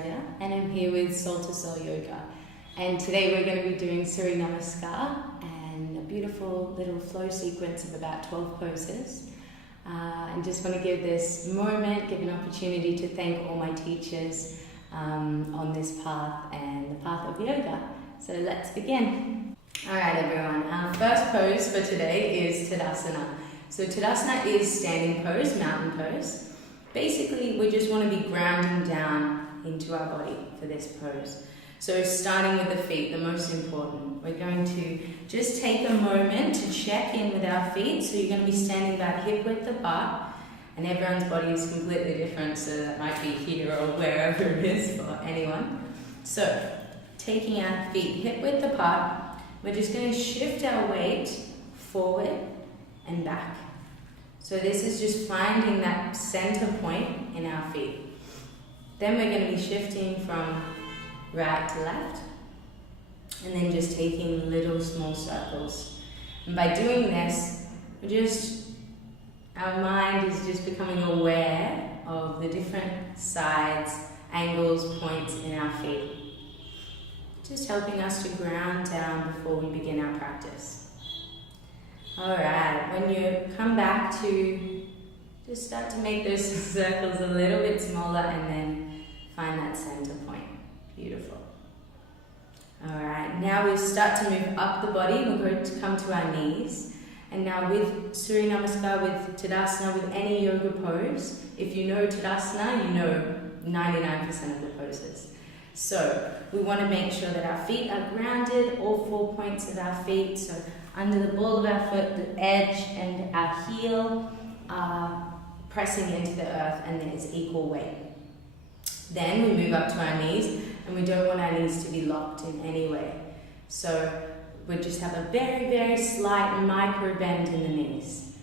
Australia, and I'm here with SoultoSoul Yoga. And today we're going to be doing Surya Namaskar and a beautiful little flow sequence of about 12 poses. And just want to give this moment, give an opportunity to thank all my teachers on this path and the path of yoga. So let's begin. Alright everyone, our first pose for today is Tadasana. So Tadasana is standing pose, mountain pose. Basically, we just want to be grounding down into our body for this pose. So starting with the feet, the most important. We're going to just take a moment to check in with our feet. So you're going to be standing about hip width apart, and everyone's body is completely different, so that might be here or wherever it is for anyone. So taking our feet hip width apart, we're just going to shift our weight forward and back. So this is just finding that center point in our feet. Then we're going to be shifting from right to left, and then just taking little small circles. And by doing this, our mind is just becoming aware of the different sides, angles, points in our feet. Just helping us to ground down before we begin our practice. Alright, when you come back to just start to make those circles a little bit smaller and then find that center point. Beautiful. Alright, now we start to move up the body. We're going to come to our knees. And now with Surya Namaskar, with Tadasana, with any yoga pose, if you know Tadasana, you know 99% of the poses. So we want to make sure that our feet are grounded, all 4 points of our feet. So under the ball of our foot, the edge and our heel are pressing into the earth, and there's equal weight. Then we move up to our knees, and we don't want our knees to be locked in any way. So we just have a very, very slight micro bend in the knees.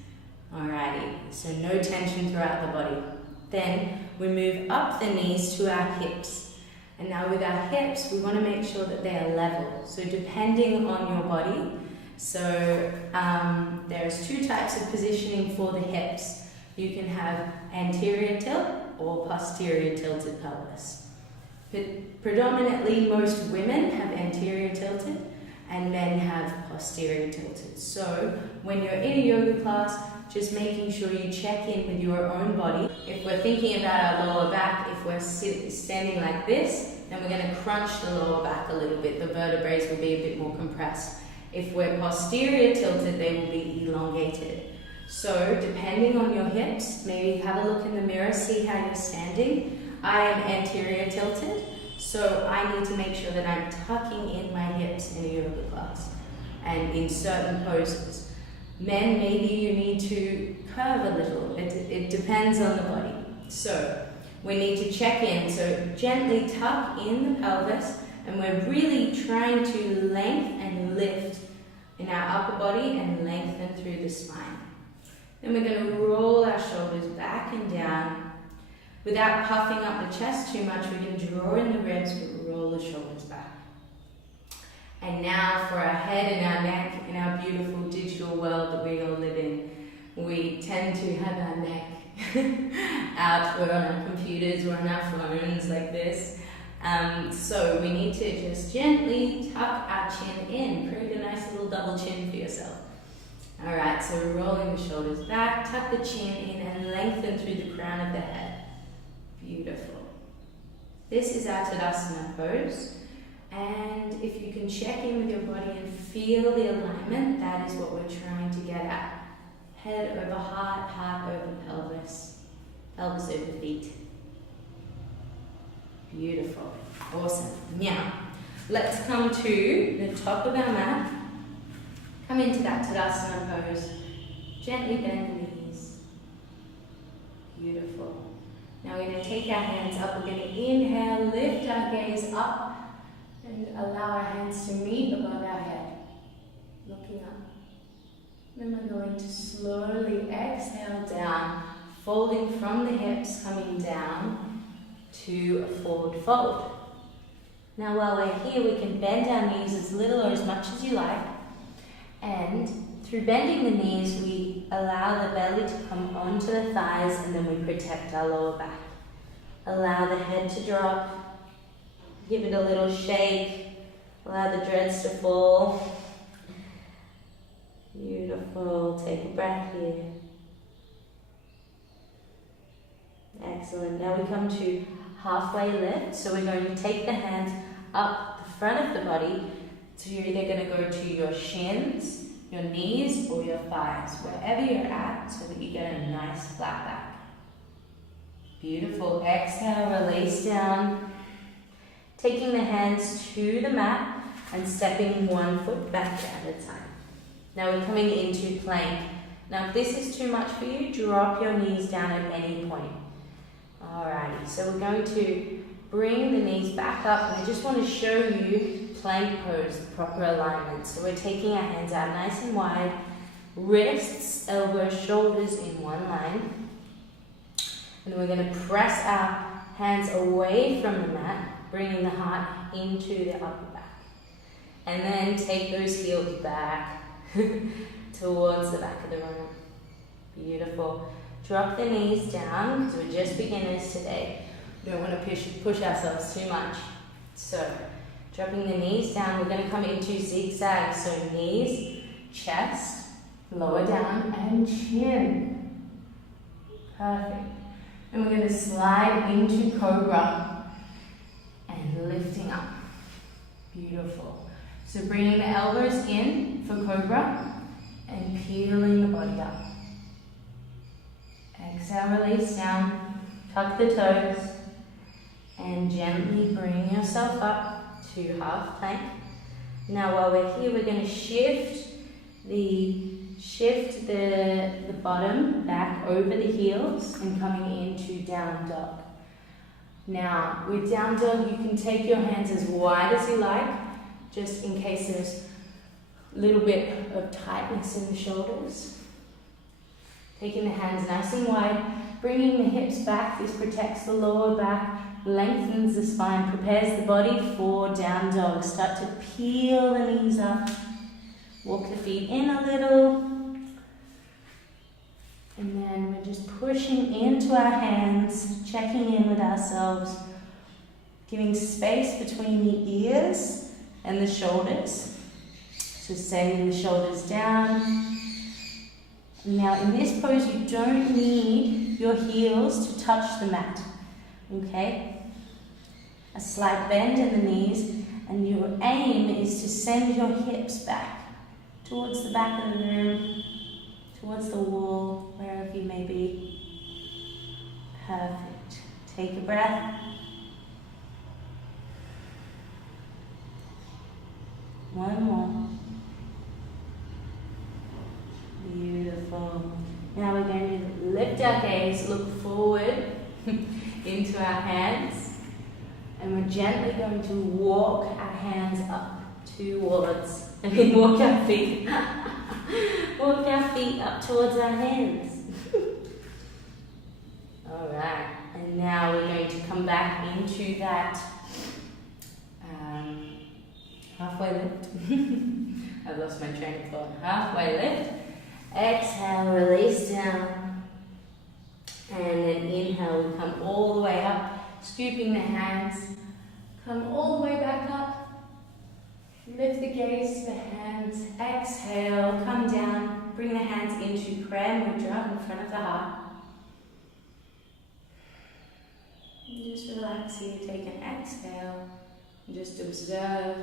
Alrighty, so no tension throughout the body. Then we move up the knees to our hips. And now with our hips, we want to make sure that they are level. So depending on your body, so there's two types of positioning for the hips. You can have anterior tilt or posterior tilted pelvis. Predominantly, most women have anterior tilted and men have posterior tilted. So when you're in a yoga class, just making sure you check in with your own body. If we're thinking about our lower back, if we're standing like this, then we're going to crunch the lower back a little bit. The vertebrae will be a bit more compressed. If we're posterior tilted, they will be elongated. So depending on your hips, maybe have a look in the mirror, see how you're standing. I am anterior tilted, so I need to make sure that I'm tucking in my hips in a yoga class and in certain poses. Men, maybe you need to curve a little. It depends on the body. So we need to check in. So gently tuck in the pelvis, and we're really trying to lengthen and lift in our upper body and lengthen through the spine. Then we're going to roll our shoulders back and down. Without puffing up the chest too much, we're going to draw in the ribs, but roll the shoulders back. And now for our head and our neck in our beautiful digital world that we all live in, we tend to have our neck out. We're on our computers, we're on our phones like this. So we need to just gently tuck our chin in. Create a nice little double chin for yourself. Alright, so we're rolling the shoulders back, tuck the chin in and lengthen through the crown of the head. Beautiful. This is our Tadasana pose. And if you can check in with your body and feel the alignment, that is what we're trying to get at. Head over heart, heart over pelvis, pelvis over feet. Beautiful. Awesome. Now, let's come to the top of our mat. Come into that Tadasana pose. Gently bend the knees. Beautiful. Now we're going to take our hands up. We're going to inhale, lift our gaze up, and allow our hands to meet above our head, looking up. Then we're going to slowly exhale down, folding from the hips, coming down to a forward fold. Now while we're here, we can bend our knees as little or as much as you like, and through bending the knees, we allow the belly to come onto the thighs, and then we protect our lower back. Allow the head to drop, Give it a little shake. Allow the dreads to fall. Beautiful. Take a breath here. Excellent. Now we come to halfway lift. So we're going to take the hands up the front of the body. So you're either going to go to your shins, your knees, or your thighs, wherever you're at, so that you get a nice flat back. Beautiful. Exhale, release down. Taking the hands to the mat and stepping one foot back at a time. Now we're coming into plank. Now if this is too much for you, drop your knees down at any point. Alrighty, so we're going to bring the knees back up, and I just want to show you plank pose, proper alignment. So we're taking our hands out nice and wide, wrists, elbows, shoulders in one line. And then we're going to press our hands away from the mat, bringing the heart into the upper back. And then take those heels back towards the back of the room. Beautiful. Drop the knees down, because we're just beginners today. We don't want to push ourselves too much. So, dropping the knees down, we're going to come into zigzag. So knees, chest, lower down, and chin. Perfect. And we're going to slide into Cobra and lifting up. Beautiful. So bringing the elbows in for Cobra and peeling the body up. Exhale, release down. Tuck the toes and gently bring yourself up to half plank. Now while we're here, we're going to shift the bottom back over the heels and coming into down dog. Now with down dog, you can take your hands as wide as you like, just in case there's a little bit of tightness in the shoulders. Taking the hands nice and wide, bringing the hips back. This protects the lower back, lengthens the spine, prepares the body for down dog. Start to peel the knees up. Walk the feet in a little. And then we're just pushing into our hands, checking in with ourselves, giving space between the ears and the shoulders. So sending the shoulders down. Now in this pose, you don't need your heels to touch the mat, okay? A slight bend in the knees, and your aim is to send your hips back towards the back of the room, towards the wall, wherever you may be. Perfect. Take a breath. One more. Beautiful. Now we're going to lift our gaze, look forward into our hands, and we're gently going to walk our hands up towards, walk our feet. Walk our feet up towards our hands. Alright, and now we're going to come back into that halfway lift. I've lost my train of thought. Halfway lift. Exhale, release down. And then inhale, we come all the way up, scooping the hands. Come all the way back up. Lift the gaze to the hands. Exhale, come down. Bring the hands into prayer mudra in front of the heart. And just relax here. Take an exhale. And just observe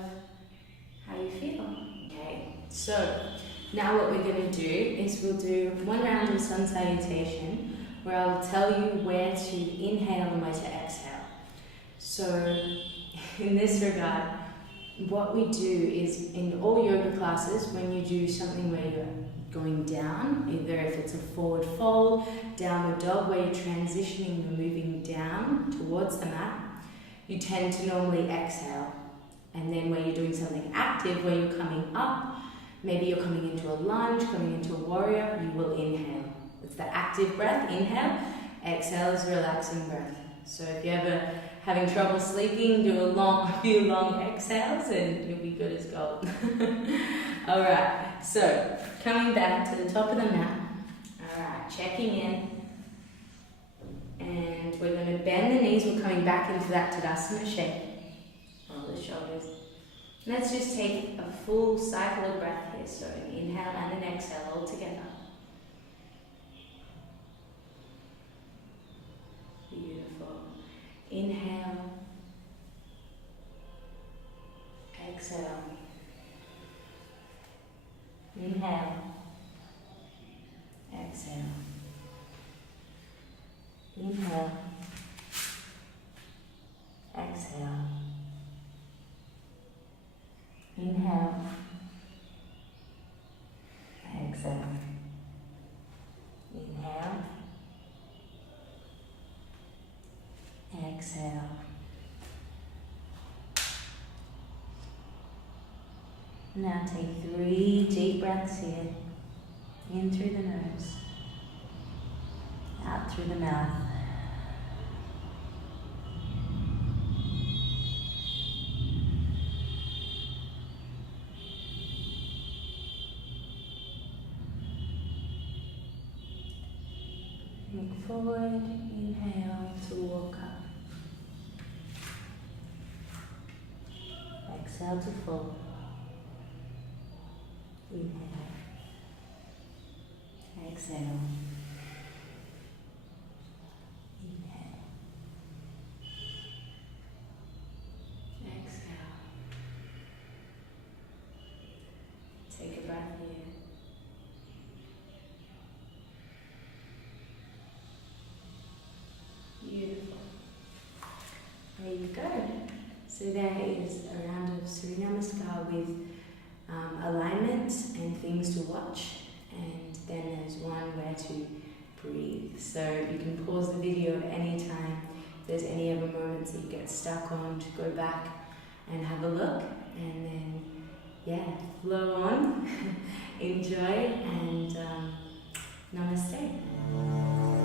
how you feel. Okay, so now what we're going to do is we'll do one round of Sun Salutation, where I'll tell you where to inhale and where to exhale. So in this regard, what we do is in all yoga classes, when you do something where you're going down, either if it's a forward fold, downward dog, where you're transitioning and moving down towards the mat, you tend to normally exhale. And then when you're doing something active, where you're coming up, maybe you're coming into a lunge, coming into a warrior, you will inhale. It's the active breath, inhale. Exhale is relaxing breath. So if you're ever having trouble sleeping, do a few long exhales and you'll be good as gold. Alright, so coming back to the top of the mat. Alright, checking in. And we're going to bend the knees. We're coming back into that Tadasana shape. the shoulders. Let's just take a full cycle of breath here. So an inhale and an exhale all together. Beautiful. Inhale. Exhale. Inhale. Exhale. Inhale. Exhale. Inhale. Exhale. Inhale. Exhale. Now take 3 deep breaths here. In through the nose. Out through the mouth. Look forward, inhale to walk up. Exhale to fall. Inhale. Exhale. Inhale. Exhale. Take a breath here. Beautiful. There you go. So there is a round of Surya Namaskar with alignment and things to watch, and then there's one where to breathe. So you can pause the video at any time. If there's any other moments that you get stuck on, to go back and have a look, and then flow on, enjoy, and namaste.